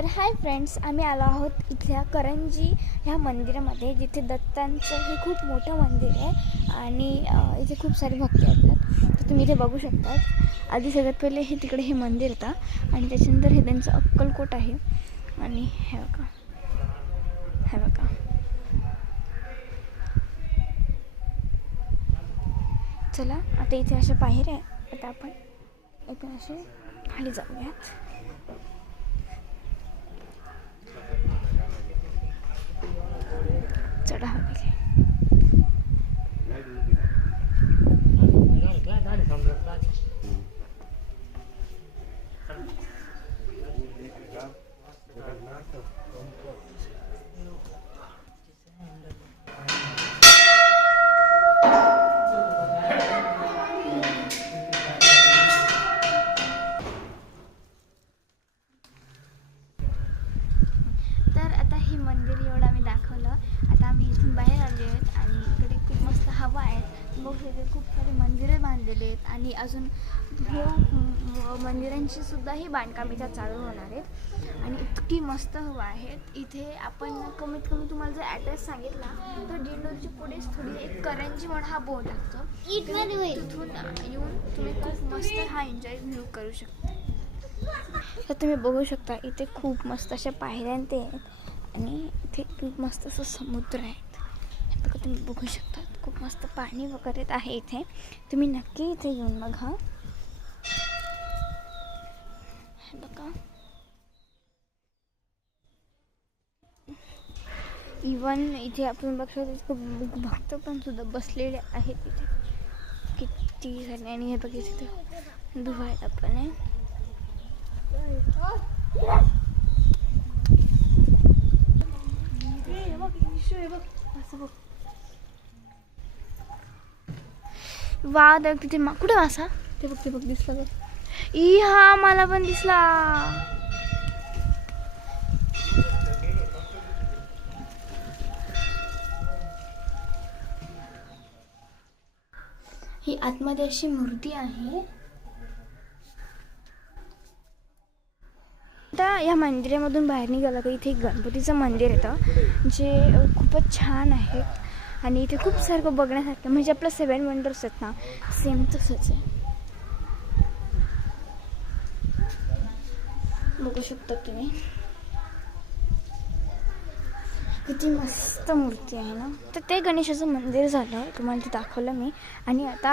तर hi friends, आम्ही आलो आहोत इथल्या करंजी ह्या मंदिरामध्ये, जिथे दत्तांचं हे खूप मोठं मंदिर आहे आणि इथे खूप सारे भक्त येतात. तर तुम्ही इथे बघू शकता. आधी सगळ्यात पहिले हे तिकडे हे मंदिर होतं आणि त्याच्यानंतर हे त्यांचं अक्कलकोट आहे. आणि हे बघा, हे बघा, चला आता इथे अशा पायऱ्या आहे. आता आपण इथे असे खाली जाऊयात. चढा तर आता हे मंदिर एवढं आम्ही दाखवलं. आता आम्ही इथून बाहेर आले आहेत आणि इकडे खूप मस्त हवा आहे. बघू इथे खूप सारे मंदिरे बांधलेले आहेत आणि अजून हे मंदिरांची सुद्धा ही बांधकाम इथं चालू होणार आहेत आणि इतकी मस्त हवा आहे इथे. आपण कमीत कमी तुम्हाला जर ॲड्रेस सांगितला तर दिंडोरीच्या पुढेच थोडी एक करंजी म्हणून हा बोर्ड लागतो. तिथून येऊन तुम्ही खूप मस्त हा एन्जॉय व्ह्यू करू शकता. तर तुम्ही बघू शकता इथे खूप मस्त अशा पायऱ्या ते आहेत आणि इथे खूप मस्त असं समुद्र आहेत. हे बघा, तुम्ही बघू शकता खूप मस्त पाणी वगैरे आहे इथे. तुम्ही नक्की इथे येऊन बघा. हे बघा, इवन इथे आपण बघतो तिथे भक्त पण सुद्धा बसलेले आहेत इथे किती झाले. आणि हे बघा तिथे धुवायला पण आहे. वा, तिथे कुठे वासा ते बघ दिसला बघ. हा मला पण दिसला. ही आतमध्ये अशी मूर्ती आहे. आता या मंदिरामधून बाहेर निघालं का इथे एक गणपतीचं मंदिर येतं जे खूपच छान आहे आणि इथे खूप सारखं बघण्यासारखं, म्हणजे आपलं 7 वंडर्स आहेत ना, सेम तसंच आहे. बघू शकता तुम्ही किती मस्त मूर्ती आहे ना. तर ते गणेशाचं मंदिर झालं, तुम्हाला ते दाखवलं मी. आणि आता